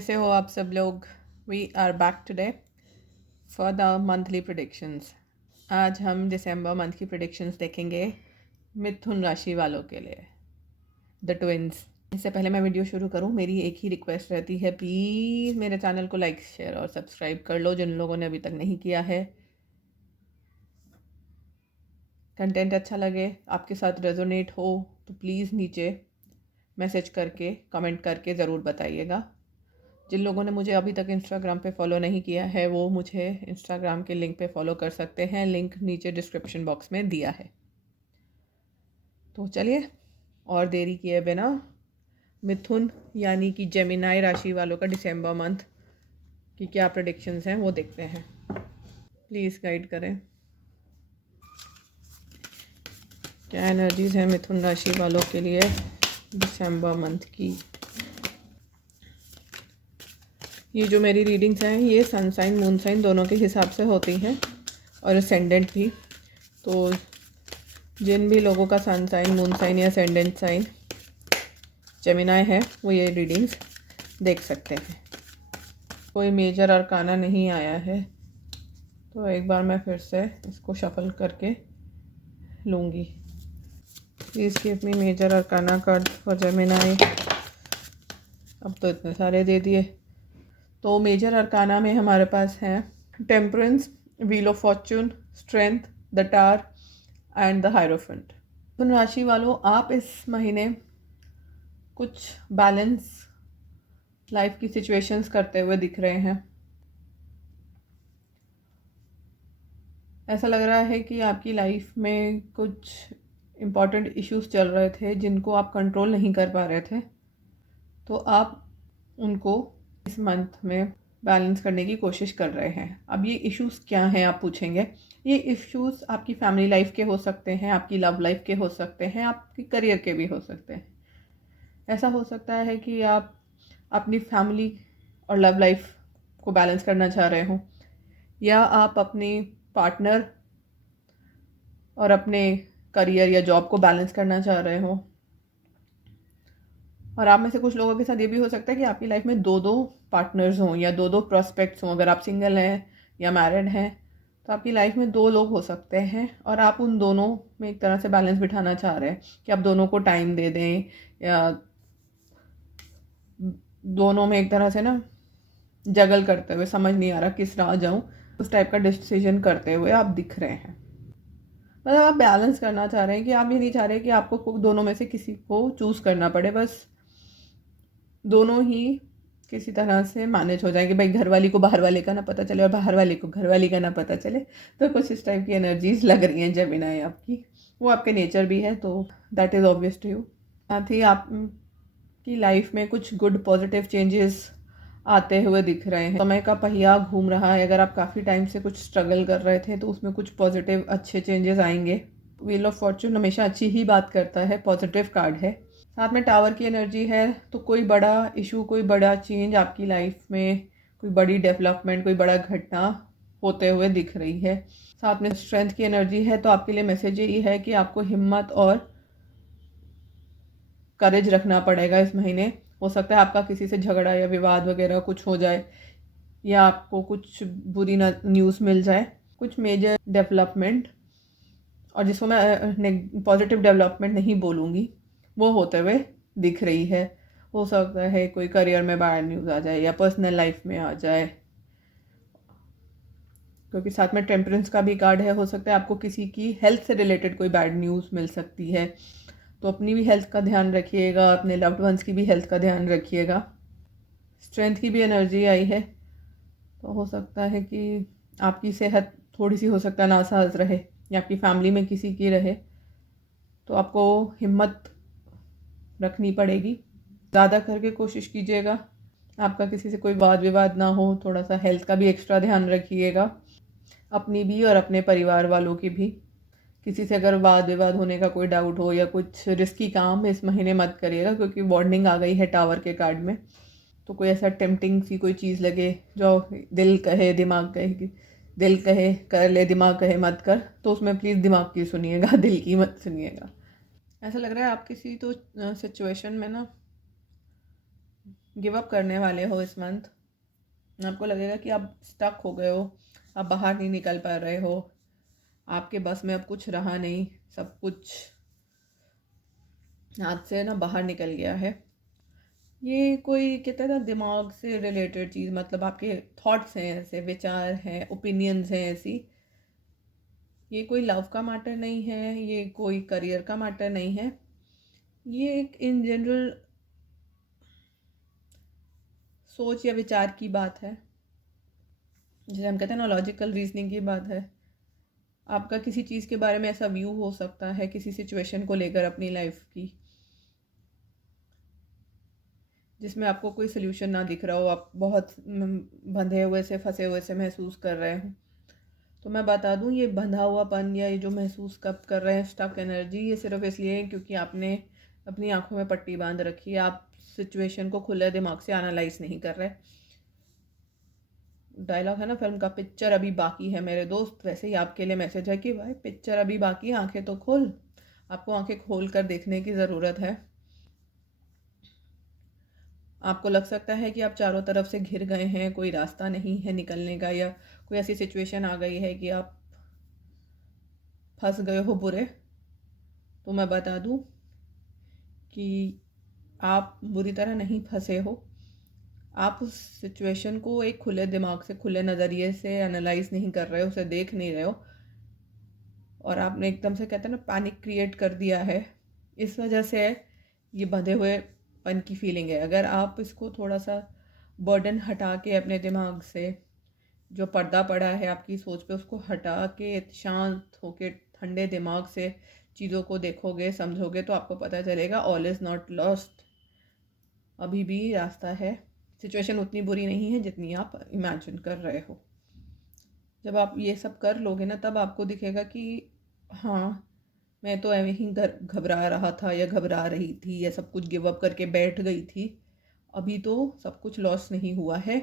कैसे हो आप सब लोग। We are back today for the monthly predictions. आज हम दिसंबर मंथ की प्रिडिक्शंस देखेंगे मिथुन राशि वालों के लिए, द ट्विंस। इससे पहले मैं वीडियो शुरू करूं, मेरी एक ही रिक्वेस्ट रहती है, प्लीज़ मेरे चैनल को लाइक शेयर और सब्सक्राइब कर लो जिन लोगों ने अभी तक नहीं किया है। कंटेंट अच्छा लगे, आपके साथ रेजोनेट हो तो प्लीज़ नीचे मैसेज करके कमेंट करके ज़रूर बताइएगा। जिन लोगों ने मुझे अभी तक इंस्टाग्राम पे फॉलो नहीं किया है वो मुझे इंस्टाग्राम के लिंक पे फॉलो कर सकते हैं, लिंक नीचे डिस्क्रिप्शन बॉक्स में दिया है। तो चलिए और देरी किए बिना मिथुन यानी कि जेमिनाई राशि वालों का दिसंबर मंथ की क्या प्रेडिक्शंस हैं वो देखते हैं। प्लीज़ गाइड करें, क्या एनर्जीज हैं मिथुन राशि वालों के लिए दिसंबर मंथ की। ये जो मेरी रीडिंग्स हैं ये सन साइन मून साइन दोनों के हिसाब से होती हैं और असेंडेंट भी। तो जिन भी लोगों का सन साइन मून साइन या असेंडेंट साइन जेमिनाई है वो ये रीडिंग्स देख सकते हैं। कोई मेजर अरकाना नहीं आया है तो एक बार मैं फिर से इसको शफल करके लूँगी। Please give me major arcana card for Gemini. अब तो इतने सारे दे दिए। तो मेजर अरकाना में हमारे पास हैं temperance, wheel of fortune, strength, the tower and the hierophant. मिथुन राशि वालों, आप इस महीने कुछ बैलेंस लाइफ की सिचुएशंस करते हुए दिख रहे हैं। ऐसा लग रहा है कि आपकी लाइफ में कुछ इम्पॉर्टेंट इश्यूज चल रहे थे जिनको आप कंट्रोल नहीं कर पा रहे थे, तो आप उनको इस मंथ में बैलेंस करने की कोशिश कर रहे हैं। अब ये इश्यूज़ क्या हैं आप पूछेंगे। ये इश्यूज़ आपकी फैमिली लाइफ के हो सकते हैं, आपकी लव लाइफ के हो सकते हैं, आपकी करियर के भी हो सकते हैं। ऐसा हो सकता है कि आप अपनी फैमिली और लव लाइफ को बैलेंस करना चाह रहे हो, या आप अपनी पार्टनर और अपने करियर या जॉब को बैलेंस करना चाह रहे हो। और आप में से कुछ लोगों के साथ ये भी हो सकता है कि आपकी लाइफ में दो दो पार्टनर्स हों या दो दो प्रॉस्पेक्ट्स हों। अगर आप सिंगल हैं या मैरिड हैं तो आपकी लाइफ में दो लोग हो सकते हैं और आप उन दोनों में एक तरह से बैलेंस बिठाना चाह रहे हैं कि आप दोनों को टाइम दे दें, या दोनों में एक तरह से ना जगल करते हुए, समझ नहीं आ रहा किस राह जाऊँ, उस टाइप का डिसीजन करते हुए आप दिख रहे हैं। मतलब आप बैलेंस करना चाह रहे हैं कि आप ये नहीं चाह रहे कि आपको दोनों में से किसी को चूज़ करना पड़े, बस दोनों ही किसी तरह से मैनेज हो जाएंगे। भाई घर वाली को बाहर वाले का ना पता चले और बाहर वाले को घर वाली का ना पता चले। तो कुछ इस टाइप की एनर्जीज लग रही हैं जेमिनाई आपकी। वो आपके नेचर भी है तो that is obvious to you. साथ ही आपकी लाइफ में कुछ गुड पॉजिटिव चेंजेस आते हुए दिख रहे हैं। समय का पहिया घूम रहा है। अगर आप काफ़ी टाइम से कुछ स्ट्रगल कर रहे थे तो उसमें कुछ पॉजिटिव अच्छे चेंजेस आएंगे। व्हील ऑफ फॉर्चून हमेशा अच्छी ही बात करता है, पॉजिटिव कार्ड है। साथ में टावर की एनर्जी है, तो कोई बड़ा इशू, कोई बड़ा चेंज आपकी लाइफ में, कोई बड़ी डेवलपमेंट, कोई बड़ा घटना होते हुए दिख रही है। साथ में स्ट्रेंथ की एनर्जी है, तो आपके लिए मैसेज यही है कि आपको हिम्मत और करेज रखना पड़ेगा इस महीने। हो सकता है आपका किसी से झगड़ा या विवाद वगैरह कुछ हो जाए, या आपको कुछ बुरी न्यूज़ मिल जाए, कुछ मेजर डेवलपमेंट, और जिसको मैं पॉजिटिव डेवलपमेंट नहीं बोलूँगी, वो होते हुए दिख रही है। हो सकता है कोई करियर में बैड न्यूज़ आ जाए या पर्सनल लाइफ में आ जाए, क्योंकि साथ में टेम्परेंस का भी कार्ड है। हो सकता है आपको किसी की हेल्थ से रिलेटेड कोई बैड न्यूज़ मिल सकती है, तो अपनी भी हेल्थ का ध्यान रखिएगा, अपने लव्ड वंस की भी हेल्थ का ध्यान रखिएगा। स्ट्रेंथ की भी एनर्जी आई है, तो हो सकता है कि आपकी सेहत थोड़ी सी हो सकता है नासाज रहे, या आपकी फैमिली में किसी की रहे, तो आपको हिम्मत रखनी पड़ेगी। ज़्यादा करके कोशिश कीजिएगा आपका किसी से कोई वाद विवाद ना हो। थोड़ा सा हेल्थ का भी एक्स्ट्रा ध्यान रखिएगा, अपनी भी और अपने परिवार वालों की भी। किसी से अगर वाद विवाद होने का कोई डाउट हो या कुछ रिस्की काम इस महीने मत करिएगा, क्योंकि वार्निंग आ गई है टावर के कार्ड में। तो कोई ऐसा टेम्पटिंग सी कोई चीज़ लगे जो दिल कहे दिमाग कहे कि दिल कहे कर ले, दिमाग कहे मत कर, तो उसमें प्लीज़ दिमाग की सुनिएगा, दिल की मत सुनिएगा। ऐसा लग रहा है आप किसी तो सिचुएशन में ना गिव अप करने वाले हो इस मंथ। आपको लगेगा कि आप स्टक हो गए हो, आप बाहर नहीं निकल पा रहे हो, आपके बस में अब कुछ रहा नहीं, सब कुछ हाथ से ना बाहर निकल गया है। ये कोई कहते हैं ना दिमाग से रिलेटेड चीज़, मतलब आपके थॉट्स हैं ऐसे, विचार हैं, ओपिनियंस हैं ऐसी। ये कोई लव का मैटर नहीं है, ये कोई करियर का मैटर नहीं है, ये एक इन जनरल सोच या विचार की बात है, जिसे हम कहते हैं ना लॉजिकल रीजनिंग की बात है। आपका किसी चीज़ के बारे में ऐसा व्यू हो सकता है किसी सिचुएशन को लेकर अपनी लाइफ की, जिसमें आपको कोई सोल्यूशन ना दिख रहा हो, आप बहुत बंधे हुए से, फंसे हुए से महसूस कर रहे हो। तो मैं बता दूं, ये बंधा हुआपन या ये जो महसूस कब कर रहे हैं स्टक एनर्जी, ये सिर्फ इसलिए है क्योंकि आपने अपनी आंखों में पट्टी बांध रखी है। आप सिचुएशन को खुले दिमाग से एनालाइज नहीं कर रहे। डायलॉग है ना फिल्म का, पिक्चर अभी बाकी है मेरे दोस्त, वैसे ही आपके लिए मैसेज है कि भाई पिक्चर अभी बाकी है, आंखें तो खोल। आपको आंखें खोल कर देखने की ज़रूरत है। आपको लग सकता है कि आप चारों तरफ से घिर गए हैं, कोई रास्ता नहीं है निकलने का, या कोई ऐसी सिचुएशन आ गई है कि आप फंस गए हो बुरे। तो मैं बता दूं कि आप बुरी तरह नहीं फंसे हो। आप उस सिचुएशन को एक खुले दिमाग से, खुले नज़रिए से एनालाइज नहीं कर रहे हो, उसे देख नहीं रहे हो, और आपने एकदम से कहते हैं ना पैनिक क्रिएट कर दिया है। इस वजह से ये बंधे हुए पन की फीलिंग है। अगर आप इसको थोड़ा सा बर्डन हटा के अपने दिमाग से, जो पर्दा पड़ा है आपकी सोच पे, उसको हटा के शांत होके ठंडे दिमाग से चीज़ों को देखोगे, समझोगे, तो आपको पता चलेगा ऑल इज़ नॉट लॉस्ट। अभी भी रास्ता है। सिचुएशन उतनी बुरी नहीं है जितनी आप इमेजिन कर रहे हो। जब आप ये सब कर लोगे ना, तब आपको दिखेगा कि हाँ, मैं तो ऐਵੇਂ ही घबरा रहा था या घबरा रही थी या सब कुछ गिव अप करके बैठ गई थी। अभी तो सब कुछ लॉस नहीं हुआ है।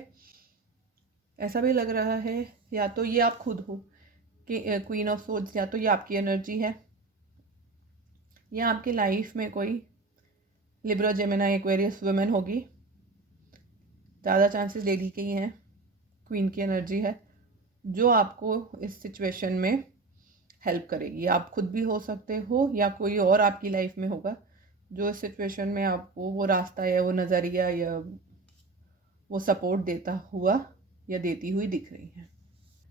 ऐसा भी लग रहा है, या तो ये आप खुद हो कि क्वीन ऑफ सोर्ड्स, या तो ये आपकी एनर्जी है, या आपकी लाइफ में कोई लिब्रा, जेमिनी, एक्वेरियस वुमेन होगी। ज़्यादा चांसेस लेडी के ही हैं, क्वीन की एनर्जी है, जो आपको इस सिचुएशन में हेल्प करेगी। आप खुद भी हो सकते हो, या कोई और आपकी लाइफ में होगा जो इस सिचुएशन में आपको वो रास्ता या वो नज़रिया या वो सपोर्ट देता हुआ या देती हुई दिख रही है।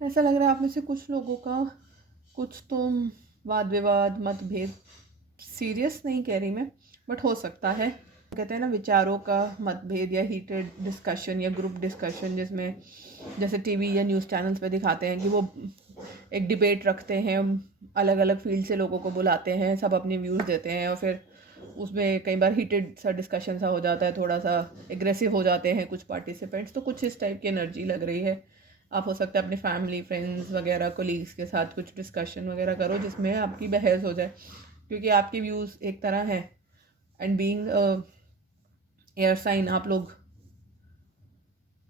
ऐसा लग रहा है आप में से कुछ लोगों का कुछ तो वाद विवाद, मतभेद, सीरियस नहीं कह रही मैं, बट हो सकता है। कहते हैं ना विचारों का मतभेद या हीटेड डिस्कशन या ग्रुप डिस्कशन, जिसमें जैसे टीवी या न्यूज़ चैनल्स पे दिखाते हैं कि वो एक डिबेट रखते हैं, अलग अलग फील्ड से लोगों को बुलाते हैं, सब अपने व्यूज़ देते हैं, और फिर उसमें कई बार हीटेड सा डिस्कशन सा हो जाता है, थोड़ा सा एग्रेसिव हो जाते हैं कुछ पार्टिसिपेंट्स। तो कुछ इस टाइप की एनर्जी लग रही है। आप हो सकता है अपने फैमिली, फ्रेंड्स वगैरह, कोलीग्स के साथ कुछ डिस्कशन वगैरह करो जिसमें आपकी बहस हो जाए, क्योंकि आपके व्यूज़ एक तरह हैं, एंड बीइंग एयर साइन आप लोग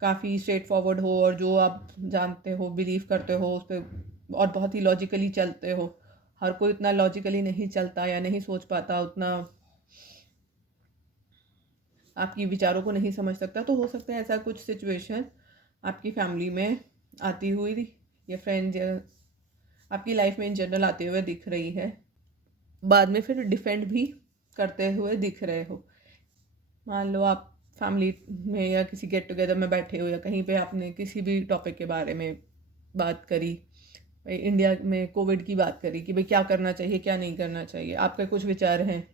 काफ़ी स्ट्रेट फॉरवर्ड हो, और जो आप जानते हो, बिलीव करते हो उस पर, और बहुत ही लॉजिकली चलते हो। हर कोई इतना लॉजिकली नहीं चलता या नहीं सोच पाता, उतना आपकी विचारों को नहीं समझ सकता। तो हो सकता है ऐसा कुछ सिचुएशन आपकी फैमिली में आती हुई, या फ्रेंड्स, या आपकी लाइफ में इन जनरल आते हुए दिख रही है। बाद में फिर डिफेंड भी करते हुए दिख रहे हो। मान लो आप फैमिली में या किसी गेट टुगेदर में बैठे हो, या कहीं पे आपने किसी भी टॉपिक के बारे में बात करी, भाई इंडिया में कोविड की बात करी कि भाई क्या करना चाहिए, क्या नहीं करना चाहिए। आपके कुछ विचार हैं,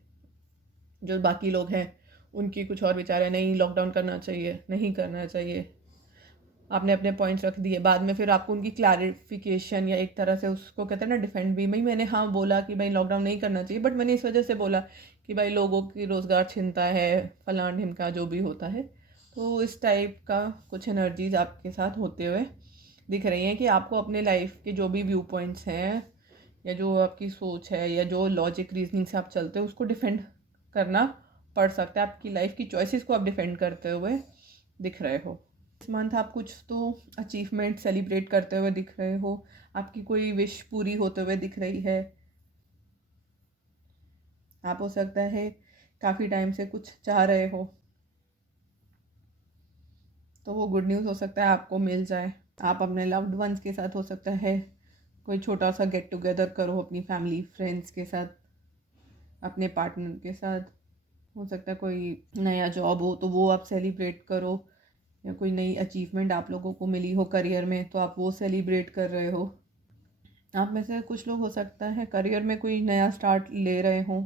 जो बाकी लोग हैं उनकी कुछ और विचार है, नहीं लॉकडाउन करना चाहिए, नहीं करना चाहिए। आपने अपने पॉइंट्स रख दिए, बाद में फिर आपको उनकी क्लैरिफिकेशन, या एक तरह से उसको कहते हैं ना डिफेंड भी, भाई मैंने हाँ बोला कि भाई लॉकडाउन नहीं करना चाहिए, बट मैंने इस वजह से बोला कि भाई लोगों की रोज़गार छिनता है, फलान ढिमका जो भी होता है। तो इस टाइप का कुछ एनर्जीज आपके साथ होते हुए दिख रही हैं कि आपको अपने लाइफ के जो भी व्यू पॉइंट्स हैं, या जो आपकी सोच है, या जो लॉजिक रीजनिंग से आप चलते हो, उसको डिफेंड करना पड़ सकता है। आपकी लाइफ की चॉइसेस को आप डिफेंड करते हुए दिख रहे हो। इस मंथ आप कुछ तो अचीवमेंट सेलिब्रेट करते हुए दिख रहे हो, आपकी कोई विश पूरी होते हुए दिख रही है। आप हो सकता है काफ़ी टाइम से कुछ चाह रहे हो, तो वो गुड न्यूज़ हो सकता है आपको मिल जाए। आप अपने लव्ड वंस के साथ हो सकता है कोई छोटा सा गेट टुगेदर करो अपनी फैमिली फ्रेंड्स के साथ, अपने पार्टनर के साथ। हो सकता है कोई नया जॉब हो तो वो आप सेलिब्रेट करो, या कोई नई अचीवमेंट आप लोगों को मिली हो करियर में तो आप वो सेलिब्रेट कर रहे हो। आप में से कुछ लोग हो सकता है करियर में कोई नया स्टार्ट ले रहे हों,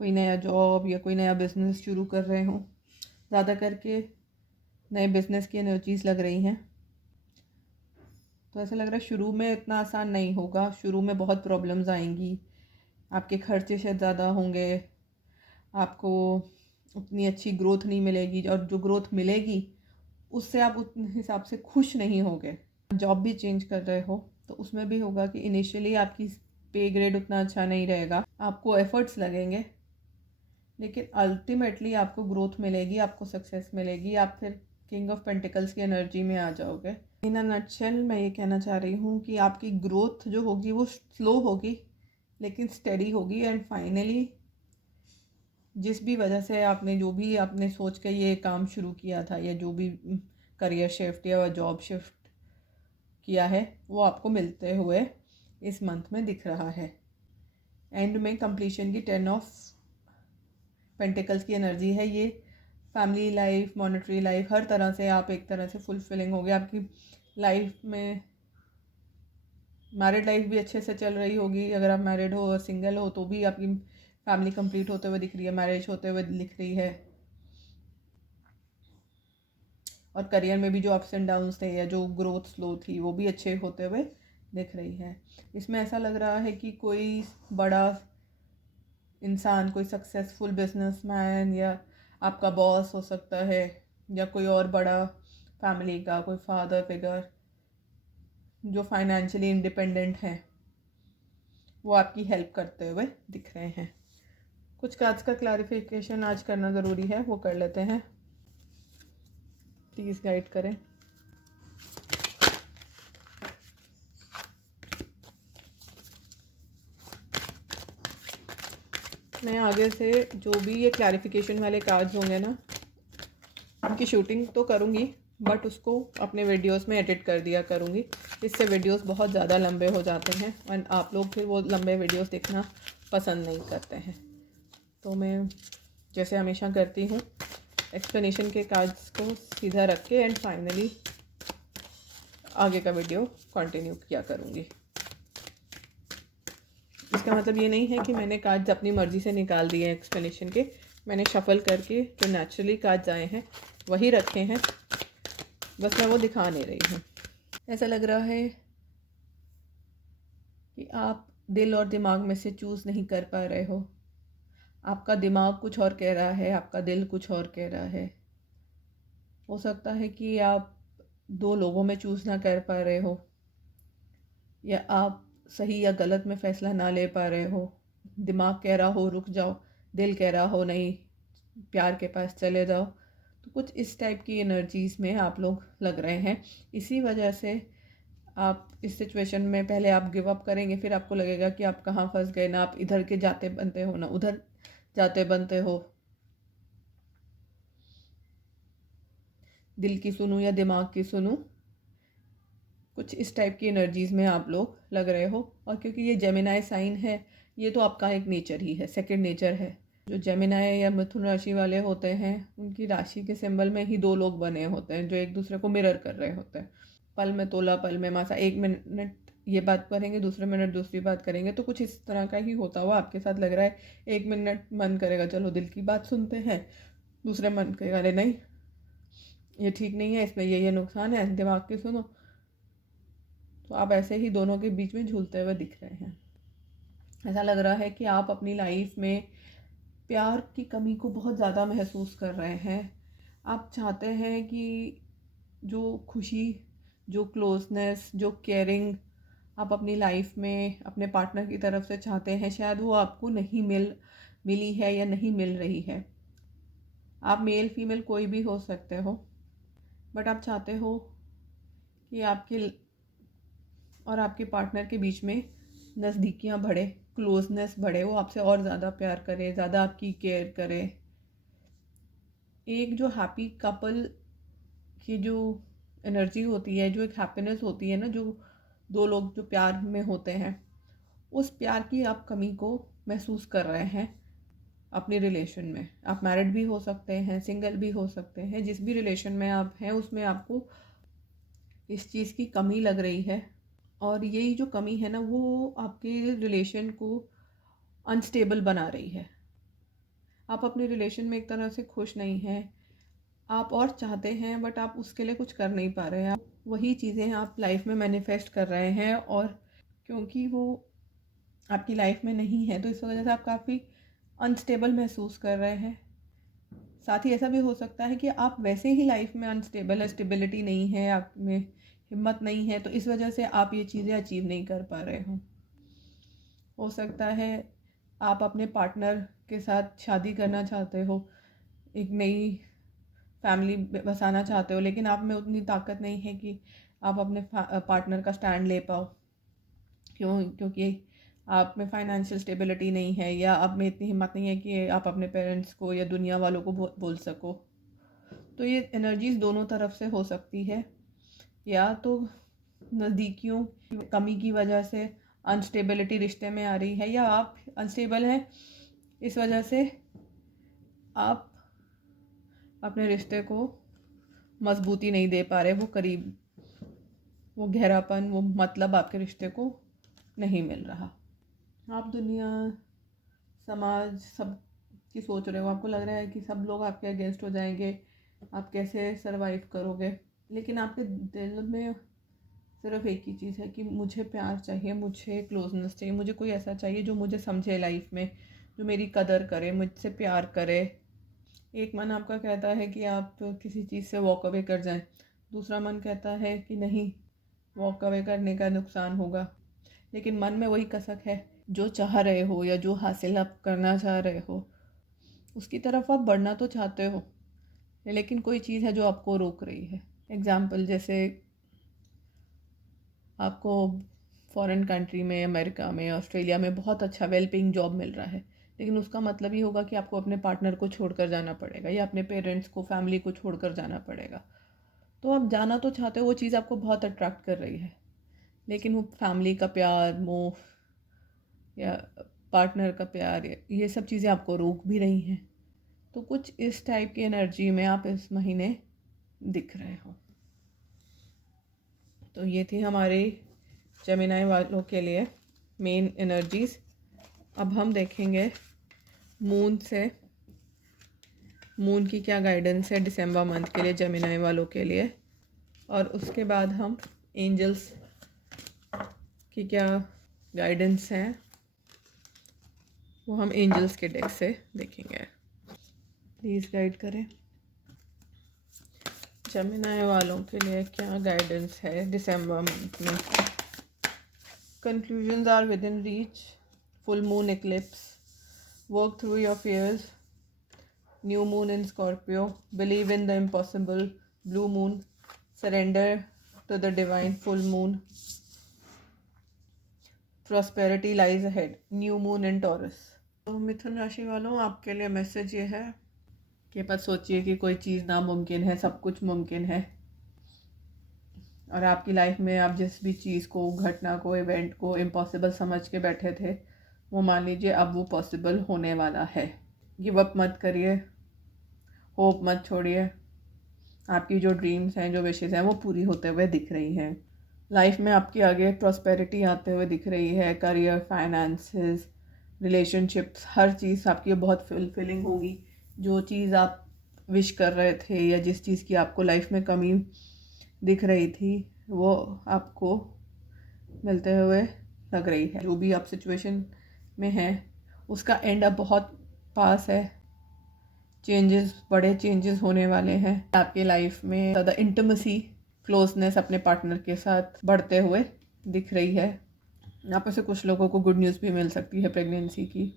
कोई नया जॉब या कोई नया बिजनेस शुरू कर रहे हों। ज़्यादा करके नए बिजनेस की एनर्जीज लग रही हैं। तो ऐसा लग रहा है शुरू में इतना आसान नहीं होगा, शुरू में बहुत प्रॉब्लम्स आएंगी, आपके खर्चे शायद ज़्यादा होंगे, आपको उतनी अच्छी ग्रोथ नहीं मिलेगी, और जो ग्रोथ मिलेगी उससे आप उतने हिसाब से खुश नहीं होगे। जॉब भी चेंज कर रहे हो तो उसमें भी होगा कि इनिशियली आपकी पे ग्रेड उतना अच्छा नहीं रहेगा, आपको एफर्ट्स लगेंगे, लेकिन अल्टीमेटली आपको ग्रोथ मिलेगी, आपको सक्सेस मिलेगी, आप फिर किंग ऑफ पेंटिकल्स की एनर्जी में आ जाओगे। इन अ नटशेल मैं ये कहना चाह रही हूँ कि आपकी ग्रोथ जो होगी वो स्लो होगी लेकिन स्टेडी होगी, एंड फाइनली जिस भी वजह से आपने जो भी आपने सोच के ये काम शुरू किया था या जो भी करियर शिफ्ट या जॉब शिफ्ट किया है वो आपको मिलते हुए इस मंथ में दिख रहा है। एंड में कंप्लीशन की 10 ऑफ पेंटिकल्स की एनर्जी है। ये फैमिली लाइफ, मॉनेटरी लाइफ, हर तरह से आप एक तरह से फुलफिलिंग हो गया। आपकी लाइफ में मैरिड लाइफ भी अच्छे से चल रही होगी, अगर आप मैरिड हो और सिंगल हो तो भी आपकी फैमिली कंप्लीट होते हुए दिख रही है, मैरिज होते हुए दिख रही है। और करियर में भी जो अप्स एंड डाउन्स थे या जो ग्रोथ स्लो थी वो भी अच्छे होते हुए दिख रही है। इसमें ऐसा लग रहा है कि कोई बड़ा इंसान, कोई सक्सेसफुल बिजनेसमैन या आपका बॉस हो सकता है, या कोई और बड़ा फैमिली का कोई फादर फिगर जो फाइनेंशियली इंडिपेंडेंट है, वो आपकी हेल्प करते हुए दिख रहे हैं। कुछ कार्ड्स का क्लैरिफिकेशन आज करना ज़रूरी है, वो कर लेते हैं। प्लीज़ गाइड करें। मैं आगे से जो भी ये क्लैरिफिकेशन वाले कार्ड्स होंगे ना, उनकी शूटिंग तो करूँगी बट उसको अपने वीडियोस में एडिट कर दिया करूँगी। इससे वीडियोस बहुत ज़्यादा लंबे हो जाते हैं और आप लोग फिर वो लंबे वीडियोस देखना पसंद नहीं करते हैं। तो मैं जैसे हमेशा करती हूँ, एक्सप्लेनेशन के कार्ड्स को सीधा रख के एंड फाइनली आगे का वीडियो कंटिन्यू किया करूँगी। इसका मतलब ये नहीं है कि मैंने कार्ड्स अपनी मर्ज़ी से निकाल दिए एक्सप्लेनेशन के। मैंने शफल करके जो नेचुरली कार्ड्स आए हैं वही रखे हैं, बस मैं वो दिखा नहीं रही हूँ। ऐसा लग रहा है कि आप दिल और दिमाग में से चूज़ नहीं कर पा रहे हो। आपका दिमाग कुछ और कह रहा है, आपका दिल कुछ और कह रहा है। हो सकता है कि आप दो लोगों में चूज़ ना कर पा रहे हो, या आप सही या गलत में फ़ैसला ना ले पा रहे हो। दिमाग कह रहा हो रुक जाओ, दिल कह रहा हो नहीं प्यार के पास चले जाओ। तो कुछ इस टाइप की एनर्जीज़ में आप लोग लग रहे हैं। इसी वजह से आप इस सिचुएशन में पहले आप गिव अप करेंगे, फिर आपको लगेगा कि आप कहाँ फंस गए, ना आप इधर के जाते बनते हो ना उधर जाते बनते हो। दिल की सुनूं या दिमाग की सुनूं, कुछ इस टाइप की एनर्जीज़ में आप लोग लग रहे हो। और क्योंकि ये जेमिनाई साइन है, ये तो आपका एक नेचर ही है, सेकंड नेचर है। जो जेमिनाई या मिथुन राशि वाले होते हैं उनकी राशि के सिंबल में ही दो लोग बने होते हैं जो एक दूसरे को मिरर कर रहे होते हैं। पल में तोला पल में मासा, एक मिनट ये बात करेंगे दूसरे मिनट दूसरी बात करेंगे। तो कुछ इस तरह का ही होता हुआ आपके साथ लग रहा है। एक मिनट मन करेगा चलो दिल की बात सुनते हैं, दूसरे मन करेगा अरे नहीं ये ठीक नहीं है, इसमें ये नुकसान है, दिमाग की सुनो। तो आप ऐसे ही दोनों के बीच में झूलते हुए दिख रहे हैं। ऐसा लग रहा है कि आप अपनी लाइफ में प्यार की कमी को बहुत ज़्यादा महसूस कर रहे हैं। आप चाहते हैं कि जो खुशी, जो क्लोजनेस, जो केयरिंग आप अपनी लाइफ में अपने पार्टनर की तरफ से चाहते हैं, शायद वो आपको नहीं मिली है या नहीं मिल रही है। आप मेल फीमेल कोई भी हो सकते हो, बट आप चाहते हो कि आपके और आपके पार्टनर के बीच में नज़दीकियाँ बढ़े, क्लोजनेस बढ़े, वो आपसे और ज़्यादा प्यार करे, ज़्यादा आपकी केयर करे। एक जो हैप्पी कपल की जो एनर्जी होती है, जो एक हैप्पीनेस होती है ना, जो दो लोग जो प्यार में होते हैं, उस प्यार की आप कमी को महसूस कर रहे हैं अपने रिलेशन में। आप मैरिड भी हो सकते हैं, सिंगल भी हो सकते हैं, जिस भी रिलेशन में आप हैं उसमें आपको इस चीज़ की कमी लग रही है। और यही जो कमी है ना, वो आपके रिलेशन को अनस्टेबल बना रही है। आप अपने रिलेशन में एक तरह से खुश नहीं हैं, आप और चाहते हैं बट आप उसके लिए कुछ कर नहीं पा रहे हैं। आप वही चीज़ें आप लाइफ में मैनिफेस्ट कर रहे हैं, और क्योंकि वो आपकी लाइफ में नहीं है तो इस वजह से आप काफ़ी अनस्टेबल महसूस कर रहे हैं। साथ ही ऐसा भी हो सकता है कि आप वैसे ही लाइफ में अनस्टेबल है, स्टेबिलिटी नहीं है, आप में हिम्मत नहीं है, तो इस वजह से आप ये चीज़ें अचीव नहीं कर पा रहे हो सकता है आप अपने पार्टनर के साथ शादी करना चाहते हो, एक नई फैमिली बसाना चाहते हो, लेकिन आप में उतनी ताकत नहीं है कि आप अपने पार्टनर का स्टैंड ले पाओ। क्योंकि आप में फाइनेंशियल स्टेबिलिटी नहीं है, या आप में इतनी हिम्मत नहीं है कि आप अपने पेरेंट्स को या दुनिया वालों को बोल सको। तो ये एनर्जीज़ दोनों तरफ से हो सकती है, या तो नज़दीकियों की कमी की वजह से अनस्टेबिलिटी रिश्ते में आ रही है, या आप अनस्टेबल हैं इस वजह से आप अपने रिश्ते को मजबूती नहीं दे पा रहे, वो करीब, वो गहरापन, वो मतलब आपके रिश्ते को नहीं मिल रहा। आप दुनिया, समाज, सब की सोच रहे हो, आपको लग रहा है कि सब लोग आपके अगेंस्ट हो जाएंगे, आप कैसे सरवाइव करोगे। लेकिन आपके दिल में सिर्फ एक ही चीज़ है कि मुझे प्यार चाहिए, मुझे क्लोजनेस चाहिए, मुझे कोई ऐसा चाहिए जो मुझे समझे लाइफ में, जो मेरी कदर करे, मुझसे प्यार करे। एक मन आपका कहता है कि आप किसी चीज़ से वॉक अवे कर जाएं, दूसरा मन कहता है कि नहीं, वॉक अवे करने का नुकसान होगा। लेकिन मन में वही कसक है, जो चाह रहे हो या जो हासिल आप करना चाह रहे हो उसकी तरफ आप बढ़ना तो चाहते हो, लेकिन कोई चीज़ है जो आपको रोक रही है। एग्ज़ाम्पल, जैसे आपको फॉरेन कंट्री में, अमेरिका में, ऑस्ट्रेलिया में बहुत अच्छा वेल पेइंग जॉब मिल रहा है, लेकिन उसका मतलब ही होगा कि आपको अपने पार्टनर को छोड़कर जाना पड़ेगा, या अपने पेरेंट्स को, फैमिली को छोड़कर जाना पड़ेगा। तो आप जाना तो चाहते हो, वो चीज़ आपको बहुत अट्रैक्ट कर रही है, लेकिन वो फैमिली का प्यार, मोह, या पार्टनर का प्यार, ये सब चीज़ें आपको रोक भी रही हैं। तो कुछ इस टाइप की एनर्जी में आप इस महीने दिख रहे हो। तो ये थी हमारी जेमिनी वालों के लिए मेन एनर्जीज़। अब हम देखेंगे मून से, मून की क्या गाइडेंस है दिसंबर मंथ के लिए जेमिनी वालों के लिए, और उसके बाद हम एंजल्स की क्या गाइडेंस है वो हम एंजल्स के डेक से देखेंगे। प्लीज़ गाइड करें जेमिनी वालों के लिए क्या गाइडेंस है दिसंबर मंथ में। Conclusions are within reach, full moon eclipse, work through your fears, new moon in Scorpio, believe in the impossible, blue moon, surrender to the divine, full moon, prosperity lies ahead, new moon in Taurus. तो मिथुन राशि वालों, आपके लिए message ये है कि बस सोचिए कि कोई चीज़ नामुमकिन है, सब कुछ मुमकिन है। और आपकी लाइफ में आप जिस भी चीज़ को, घटना को, इवेंट को इम्पॉसिबल समझ के बैठे थे, वो मान लीजिए अब वो पॉसिबल होने वाला है। गिव अप मत करिए, होप मत छोड़िए। आपकी जो ड्रीम्स हैं, जो विशेज़ हैं, वो पूरी होते हुए दिख रही हैं। लाइफ में आपकी आगे प्रॉस्पेरिटी आते हुए दिख रही है। करियर, फाइनेंसेस, रिलेशनशिप्स, हर चीज़ आपकी बहुत फुलफिलिंग होगी। जो चीज़ आप विश कर रहे थे, या जिस चीज़ की आपको लाइफ में कमी दिख रही थी, वो आपको मिलते हुए लग रही है। जो भी आप सिचुएशन में हैं उसका एंड अब बहुत पास है। चेंजेस, बड़े चेंजेस होने वाले हैं आपके लाइफ में। ज़्यादा इंटिमेसी, क्लोजनेस अपने पार्टनर के साथ बढ़ते हुए दिख रही है। यहाँ पर से कुछ लोगों को गुड न्यूज़ भी मिल सकती है प्रेगनेंसी की।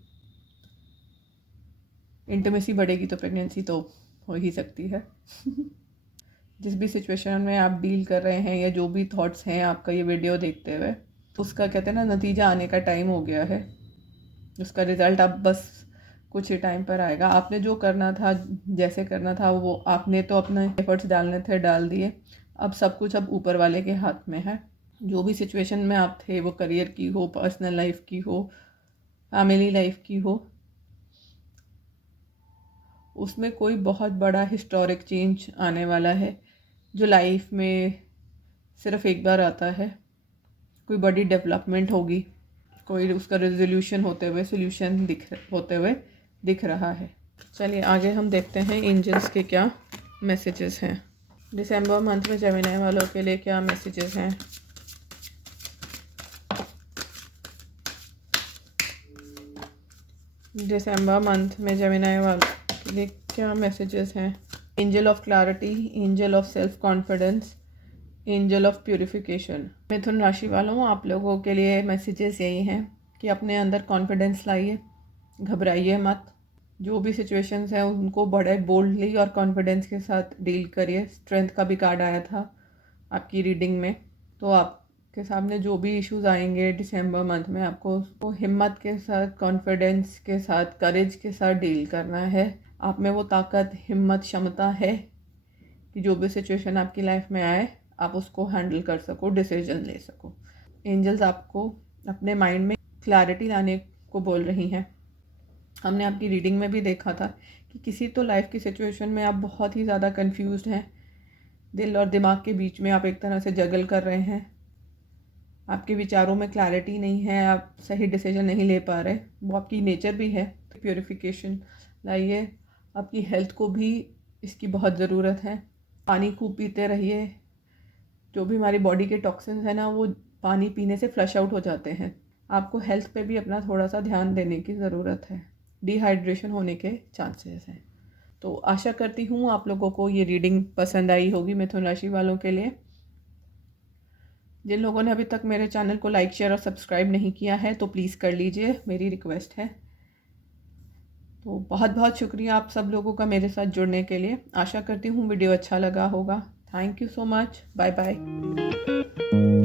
इंटिमेसी बढ़ेगी तो प्रेगनेंसी तो हो ही सकती है। जिस भी सिचुएशन में आप डील कर रहे हैं, या जो भी थॉट्स हैं आपका ये वीडियो देखते हुए, उसका कहते हैं ना, नतीजा आने का टाइम हो गया है। उसका रिज़ल्ट आप बस कुछ ही टाइम पर आएगा। आपने जो करना था, जैसे करना था, वो आपने तो अपने एफर्ट्स डालने थे, डाल दिए। अब सब कुछ अब ऊपर वाले के हाथ में है। जो भी सिचुएशन में आप थे, वो करियर की हो, पर्सनल लाइफ की हो, फैमिली लाइफ की हो, उसमें कोई बहुत बड़ा हिस्टोरिक चेंज आने वाला है जो लाइफ में सिर्फ एक बार आता है। कोई बड़ी डेवलपमेंट होगी, कोई उसका रेजोल्यूशन होते हुए, सोल्यूशन होते हुए दिख रहा है। चलिए आगे हम देखते हैं एंजल्स के क्या मैसेजेस हैं। दिसंबर मंथ में जेमिनी वालों के लिए क्या मैसेजेस हैं। दिसंबर मंथ में जेमिनी वालों के लिए क्या मैसेजेस हैं। Angel of clarity, angel of self confidence, angel of purification. मिथुन राशि वालों, आप लोगों के लिए मैसेजेस यही हैं कि अपने अंदर कॉन्फिडेंस लाइए, घबराइए मत। जो भी सिचुएशंस हैं उनको बड़े बोल्डली और कॉन्फिडेंस के साथ डील करिए। स्ट्रेंथ का भी कार्ड आया था आपकी रीडिंग में। तो आपके सामने जो भी इश्यूज आएंगे दिसंबर मंथ में, आपको उसको हिम्मत के साथ, कॉन्फिडेंस के साथ, करेज के साथ डील करना है। आप में वो ताकत, हिम्मत, क्षमता है कि जो भी सिचुएशन आपकी लाइफ में आए आप उसको हैंडल कर सको, डिसीजन ले सको। एंजल्स आपको अपने माइंड में क्लैरिटी लाने को बोल रही हैं। हमने आपकी रीडिंग में भी देखा था कि किसी तो लाइफ की सिचुएशन में आप बहुत ही ज़्यादा कंफ्यूज्ड हैं। दिल और दिमाग के बीच में आप एक तरह से जगल कर रहे हैं। आपके विचारों में क्लैरिटी नहीं है, आप सही डिसीजन नहीं ले पा रहे। वो आपकी नेचर भी है। प्यूरिफिकेशन लाइए। आपकी हेल्थ को भी इसकी बहुत ज़रूरत है। पानी खूब पीते रहिए। जो भी हमारी बॉडी के टॉक्सिन्स हैं ना, वो पानी पीने से फ्लश आउट हो जाते हैं। आपको हेल्थ पे भी अपना थोड़ा सा ध्यान देने की ज़रूरत है। डिहाइड्रेशन होने के चांसेस हैं। तो आशा करती हूँ आप लोगों को ये रीडिंग पसंद आई होगी मिथुन राशि वालों के लिए। जिन लोगों ने अभी तक मेरे चैनल को लाइक, शेयर और सब्सक्राइब नहीं किया है तो प्लीज़ कर लीजिए, मेरी रिक्वेस्ट है। तो बहुत बहुत शुक्रिया आप सब लोगों का मेरे साथ जुड़ने के लिए। आशा करती हूँ वीडियो अच्छा लगा होगा। Thank you so much. Bye bye.